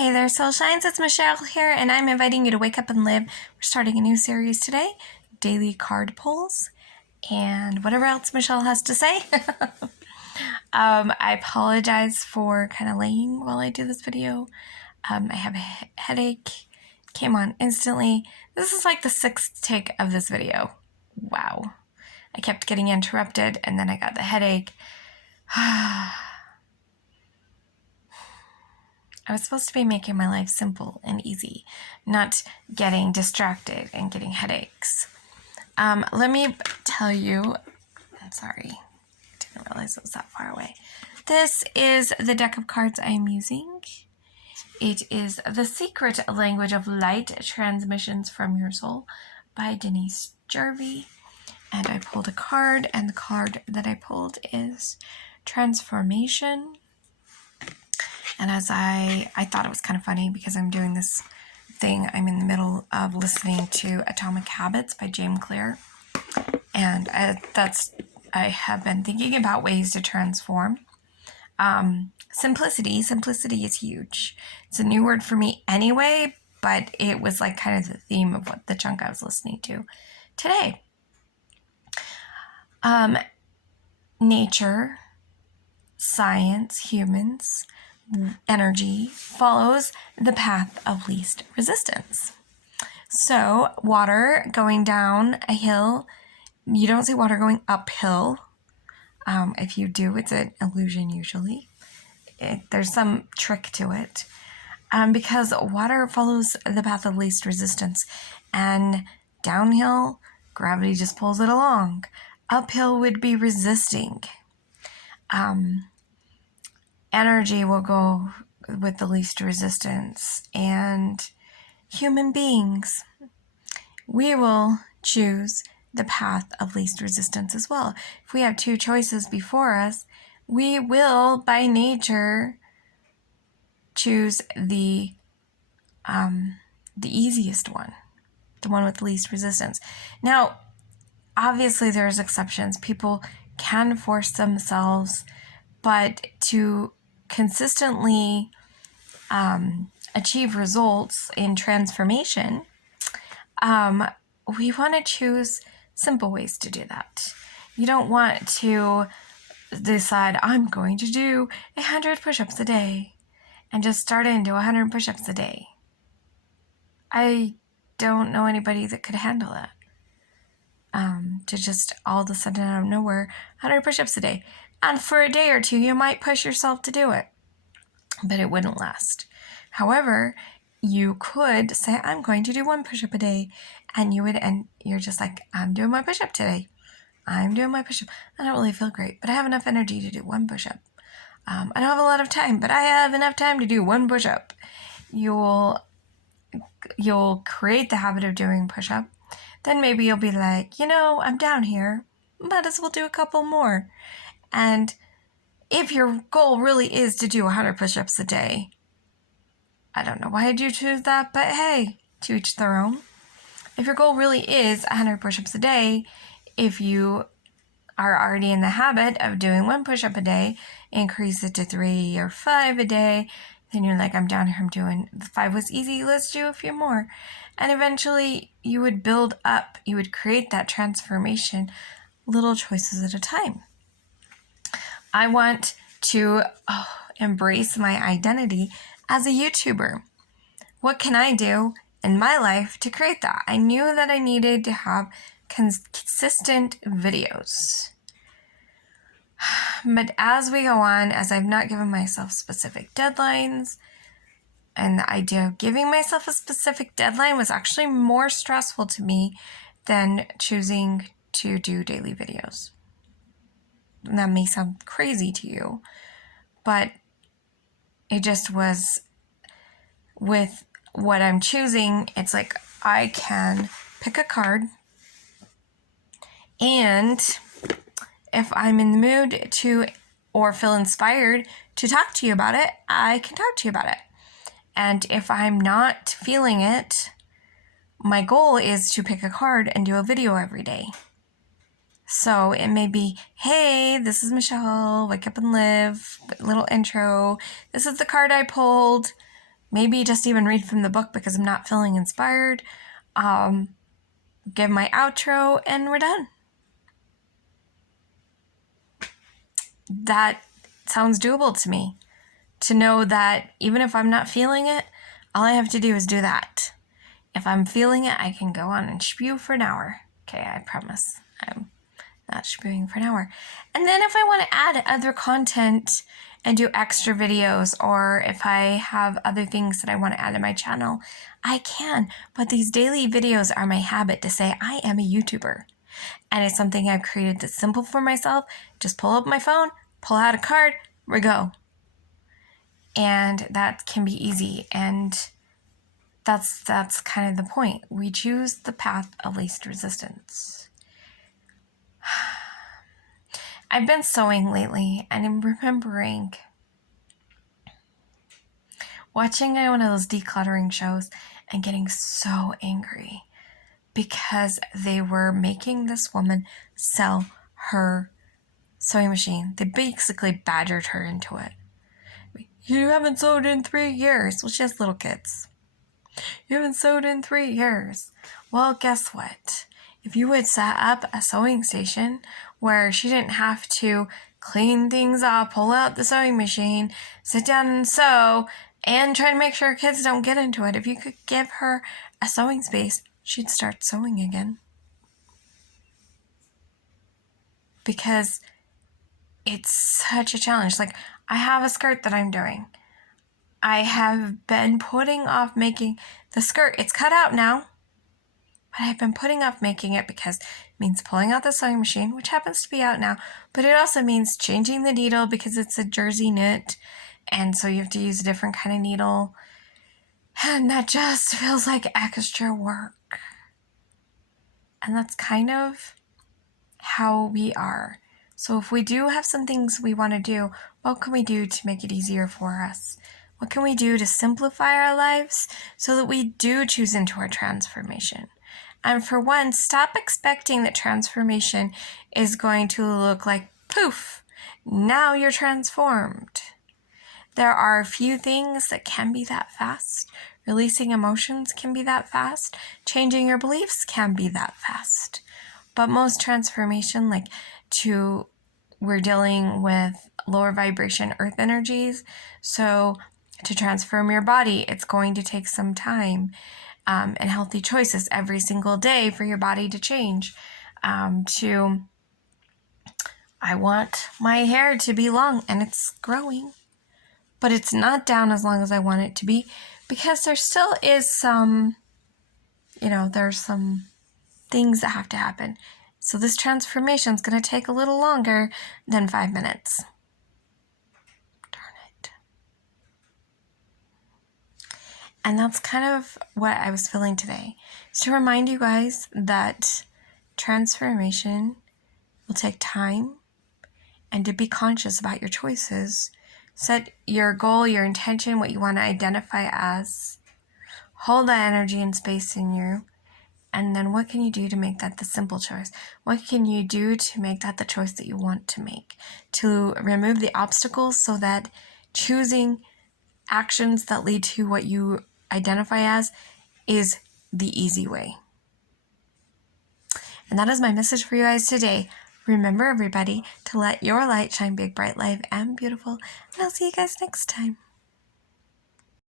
Hey there, Soul Shines. It's Michelle here, and I'm inviting you to wake up and live. We're starting a new series today, daily card pulls, and whatever else Michelle has to say. I apologize for kind of laying while I do this video. I have a headache. Came on instantly. This is like the 6th take of this video. Wow. I kept getting interrupted, and then I got the headache. I was supposed to be making my life simple and easy, not getting distracted and getting headaches. Let me tell you, I'm sorry, didn't realize it was that far away. This is the deck of cards I'm using. It is The Secret Language of Light, Transmissions from Your Soul by Denise Jarvie. And I pulled a card, and the card that I pulled is Transformation. And as I thought it was kind of funny because I'm doing this thing. I'm in the middle of listening to Atomic Habits by James Clear. And I have been thinking about ways to transform. Simplicity is huge. It's a new word for me anyway, but it was like kind of the theme of what the chunk I was listening to today. Nature, science, humans, energy follows the path of least resistance. So water going down a hill, you don't see water going uphill. If you do, it's an illusion usually. There's some trick to it. Because water follows the path of least resistance. And downhill, gravity just pulls it along. Uphill would be resisting. Energy will go with the least resistance. And human beings, we will choose the path of least resistance as well. If we have two choices before us, we will, by nature, choose the easiest one, the one with the least resistance. Now, obviously, there's exceptions. People can force themselves, but to consistently achieve results in transformation, we want to choose simple ways to do that. You don't want to decide, I'm going to do 100 push-ups a day and just start into 100 push-ups a day. I don't know anybody that could handle that. To just all of a sudden out of nowhere, 100 push-ups a day. And for a day or two, you might push yourself to do it, but it wouldn't last. However, you could say, I'm going to do 1 push-up a day, and you're just like, I'm doing my push-up today. I'm doing my push-up. I don't really feel great, but I have enough energy to do 1 push-up. I don't have a lot of time, but I have enough time to do 1 push-up. You'll create the habit of doing push-up. Then maybe you'll be like, I'm down here. Might as well do a couple more. And if your goal really is to do 100 push-ups a day, I don't know why you choose that, but hey, to each their own. If your goal really is 100 push-ups a day, if you are already in the habit of doing 1 push-up a day, increase it to 3 or 5 a day, then you're like, I'm down here, I'm doing 5 was easy, let's do a few more. And eventually you would build up, you would create that transformation, little choices at a time. I want to embrace my identity as a YouTuber. What can I do in my life to create that? I knew that I needed to have consistent videos. But as we go on, as I've not given myself specific deadlines, and the idea of giving myself a specific deadline was actually more stressful to me than choosing to do daily videos. And that may sound crazy to you, but it just was with what I'm choosing. It's like I can pick a card, and if I'm in the mood to or feel inspired to talk to you about it, I can talk to you about it. And if I'm not feeling it, my goal is to pick a card and do a video every day. So it may be, hey, this is Michelle, wake up and live, little intro. This is the card I pulled. maybe just even read from the book because I'm not feeling inspired. Give my outro, and we're done. That sounds doable to me. To know that even if I'm not feeling it, all I have to do is do that. If I'm feeling it, I can go on and spew for an hour. Okay, I promise. I'm not spewing for an hour. And then if I want to add other content and do extra videos, or if I have other things that I want to add to my channel, I can. But these daily videos are my habit to say I am a YouTuber. And it's something I've created that's simple for myself. Just pull up my phone, pull out a card, we go. And that can be easy. And that's kind of the point. We choose the path of least resistance. I've been sewing lately, and I'm remembering watching one of those decluttering shows and getting so angry because they were making this woman sell her sewing machine. They basically badgered her into it. You haven't sewed in 3 years. Well, she has little kids. You haven't sewed in 3 years. Well, guess what? If you would set up a sewing station where she didn't have to clean things up, pull out the sewing machine, sit down and sew, and try to make sure her kids don't get into it, if you could give her a sewing space, she'd start sewing again. Because it's such a challenge. Like, I have a skirt that I'm doing. I have been putting off making the skirt. It's cut out now, but I've been putting off making it because it means pulling out the sewing machine, which happens to be out now, but it also means changing the needle because it's a jersey knit, and so you have to use a different kind of needle, and that just feels like extra work. And that's kind of how we are. So if we do have some things we want to do, what can we do to make it easier for us? What can we do to simplify our lives so that we do choose into our transformation? And for one, stop expecting that transformation is going to look like, poof, now you're transformed. There are a few things that can be that fast. Releasing emotions can be that fast. Changing your beliefs can be that fast. But most transformation, we're dealing with lower vibration earth energies. So to transform your body, it's going to take some time and healthy choices every single day for your body to change. I want my hair to be long, and it's growing, but it's not down as long as I want it to be because there still is there's some things that have to happen. So this transformation is going to take a little longer than 5 minutes. Darn it. And that's kind of what I was feeling today. So to remind you guys that transformation will take time, and to be conscious about your choices. Set your goal, your intention, what you want to identify as. Hold that energy and space in you. And then what can you do to make that the simple choice? What can you do to make that the choice that you want to make? To remove the obstacles so that choosing actions that lead to what you identify as is the easy way. And that is my message for you guys today. Remember, everybody, to let your light shine big, bright, live, and beautiful. And I'll see you guys next time.